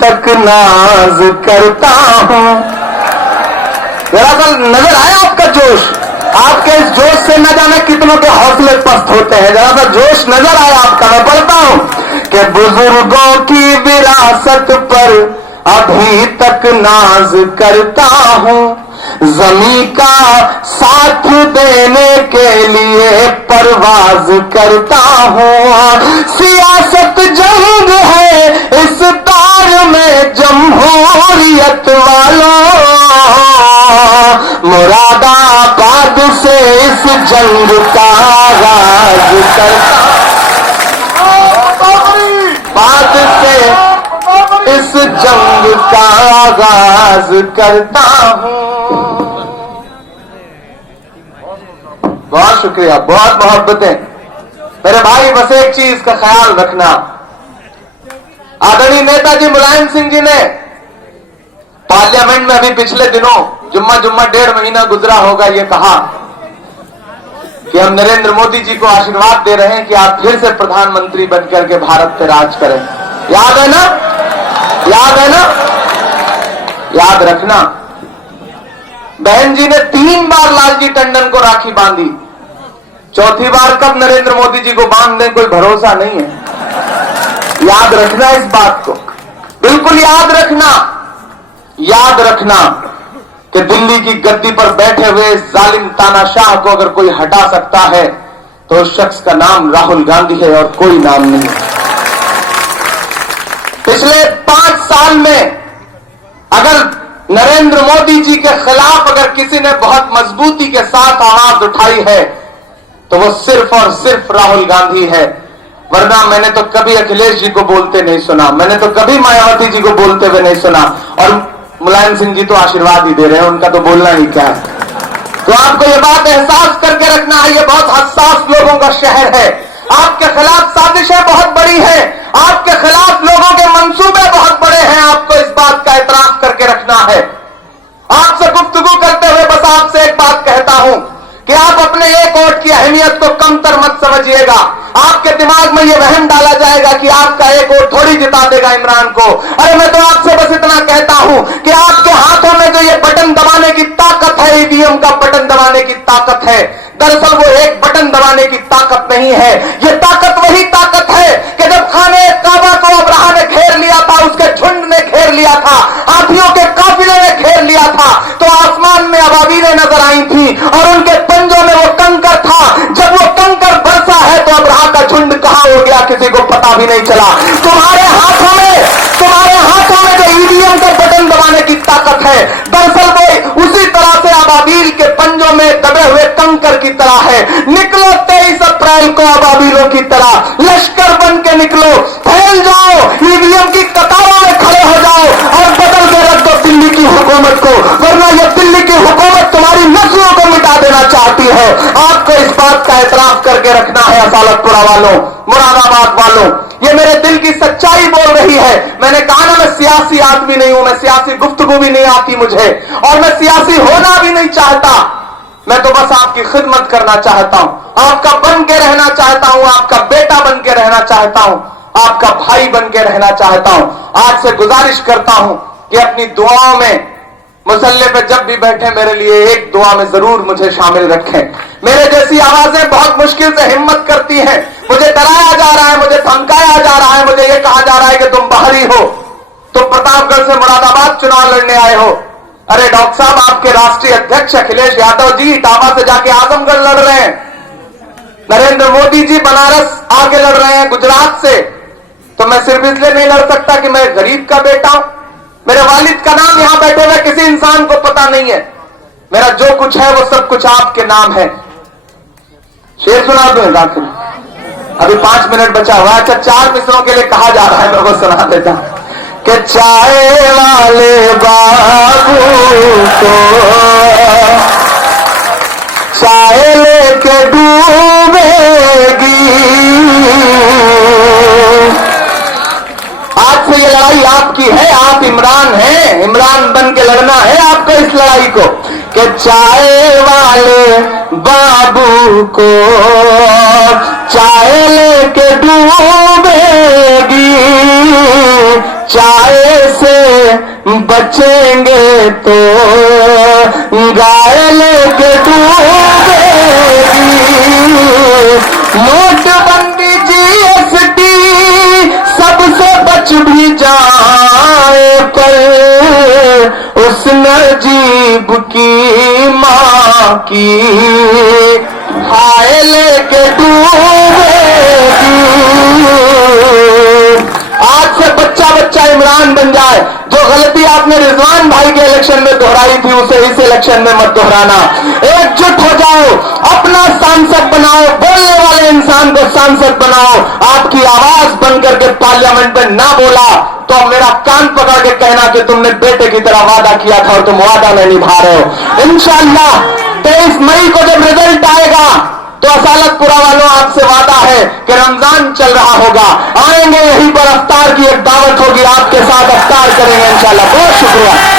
तक नाज करता हूँ। दरअसल नजर आया आपका जोश, आपके इस जोश से न जाने कितनों के हौसले पस्त होते हैं। जरा सा जोश नजर आया आपका। मैं पढ़ता हूं कि बुजुर्गों की विरासत पर अभी तक नाज करता हूं, जमी का साथ देने के लिए परवाज करता हूं। सियासत जंग है इस दौर में जमहूरियत वालों, मुरादाबाद से इस जंग का आगाज करता, बाद से इस जंग का आगाज करता हूं। बहुत शुक्रिया, बहुत मोहब्बतें। मेरे भाई बस एक चीज का ख्याल रखना, आदरणीय नेताजी मुलायम सिंह जी ने पार्लियामेंट में अभी पिछले दिनों जुम्मा 1.5 महीना गुजरा होगा, ये कहा कि हम नरेंद्र मोदी जी को आशीर्वाद दे रहे हैं कि आप फिर से प्रधानमंत्री बनकर के भारत पे राज करें। याद है ना? याद है ना? याद रखना। बहन जी ने 3 बार लालजी टंडन को राखी बांधी, चौथी बार कब नरेंद्र मोदी जी को बांध दें कोई भरोसा नहीं है। याद रखना इस बात को, बिल्कुल याद रखना। याद रखना कि दिल्ली की गद्दी पर बैठे हुए जालिम तानाशाह को अगर कोई हटा सकता है तो उस शख्स का नाम राहुल गांधी है और कोई नाम नहीं। पिछले 5 साल में अगर नरेंद्र मोदी जी के खिलाफ अगर किसी ने बहुत मजबूती के साथ आवाज उठाई है तो वो सिर्फ और सिर्फ राहुल गांधी है। वरना मैंने तो कभी अखिलेश जी को बोलते नहीं सुना, मैंने तो कभी मायावती जी को बोलते हुए नहीं सुना, और मुलायम सिंह जी तो आशीर्वाद ही दे रहे हैं, उनका तो बोलना ही क्या है। तो आपको ये बात एहसास करके रखना है, ये बहुत हसास लोगों का शहर है। आपके खिलाफ साजिशें बहुत बड़ी हैं, आपके खिलाफ लोगों के मंसूबे बहुत बड़े हैं। आपको इस बात का एतराफ करके रखना है। आपसे गुफ्तगू करते हुए बस आपसे एक बात कहता हूं कि आप अपने एक वोट की अहमियत को कमतर मत समझिएगा। आपके दिमाग में यह वहम डाला जाएगा कि आपका एक वोट थोड़ी जिता देगा इमरान को। अरे मैं तो आपसे बस इतना कहता हूं कि आपके हाथों में जो ये बटन दबाने की ताकत है, ईवीएम का बटन दबाने की ताकत है, दरअसल वो एक बटन दबाने की ताकत नहीं है। ये ताकत वही ताकत है कि जब खाने काबा को अब्राहा ने घेर लिया था, उसके झुंड ने घेर लिया था, हाथियों के काफिले ने घेर लिया था, तो आसमान में अबाबीलें नजर आई थी और उनके पंजों में वो कंकर था। जब वो कंकर बरसा है तो अब्राहा का झुंड कहां हो गया किसी को पता भी नहीं चला। तुम्हारे हाथों में जो ईवीएम के बटन दबाने की ताकत है, दरअसल वो उसी तरह से अबाबील के पंजों में दबे हुए कंकर की तरह है। निकलो 23 अप्रैल को अबाबीलों की तरह, लश्कर बन के निकलो, फैल जाओ, ईवीएम की कतारों में खड़े हो जाओ और बदल के रख दो दिल्ली की हुकूमत को, वरना यह दिल्ली की हुकूमत तुम्हारी नस्लों को मिटा देना चाहती है। आपको इस बात का एतराफ करके रखना है। असालतपुरा वालों, मुरादाबाद वालों, ये मेरे दिल की सच्चाई बोल रही है। मैंने कहा ना, मैं सियासी आदमी नहीं हूं, मैं सियासी गुफ्तगू भी नहीं आती मुझे, और मैं सियासी होना भी नहीं चाहता। मैं तो बस आपकी खिदमत करना चाहता हूं, आपका बन के रहना चाहता हूं, आपका बेटा बन के रहना चाहता हूं, आपका भाई बन के रहना चाहता हूं। आज से गुजारिश करता हूं कि अपनी दुआओं में मुसल्ले पे जब भी बैठे मेरे लिए एक दुआ में जरूर मुझे शामिल रखें। मेरे जैसी आवाजें बहुत मुश्किल से हिम्मत करती हैं। मुझे डराया जा रहा है, मुझे धमकाया जा रहा है, मुझे ये कहा जा रहा है कि तुम बाहरी हो, तुम प्रतापगढ़ से मुरादाबाद चुनाव लड़ने आए हो। अरे डॉक्टर साहब, आपके राष्ट्रीय अध्यक्ष अखिलेश यादव जी इटावा से जाके आजमगढ़ लड़ रहे हैं, नरेंद्र मोदी जी बनारस आगे लड़ रहे हैं गुजरात से। तो मैं सिर्फ इसलिए नहीं लड़ सकता कि मैं गरीब का बेटा हूं। मेरे वालिद का नाम यहां बैठे हुए किसी इंसान को पता नहीं है। मेरा जो कुछ है वो सब कुछ आपके नाम है। शेर सुना दूं दाखिल, अभी 5 मिनट बचा हुआ है। अच्छा, 4 मिसरों के लिए कहा जा रहा है, मैं वो सुना देता कि चाय वाले बाबू को चाय लेके डूबेगी। आज से ये लड़ाई आपकी है, आप इमरान हैं, इमरान बन के लड़ना है आपको इस लड़ाई को कि चाय वाले बाबू को चाय लेके डूबेगी, चाय بچیں گے تو گائے لے کے ڈوبے گی. نوٹ بندی جی ایس ٹی سب سے بچ بھی جائے پر اس نجیب کی ماں کی ہائے لے کے ڈوبے گی. آج سے بچہ بچہ عمران بن جائے. جو غلطی آپ نے رضوان بھائی کے الیکشن میں دہرائی تھی اسے اس الیکشن میں مت دہرانا. ایک جٹ ہو جاؤ, اپنا سانسد بناؤ, بولنے والے انسان کو سانسد بناؤ. آپ کی آواز بن کر کے پارلیمنٹ میں نہ بولا تو میرا کان پکڑ کے کہنا کہ تم نے بیٹے کی طرح وعدہ کیا تھا اور تم وعدہ نہیں نبھا رہے ہو. انشاءاللہ 23 مئی کو جب رزلٹ آئے گا تو اصالت پورا والوں آپ سے وعدہ ہے کہ رمضان چل رہا ہوگا, آئیں گے یہیں پر افطار کی ایک دعوت ہوگی, آپ کے ساتھ افطار کریں گے انشاءاللہ. بہت شکریہ.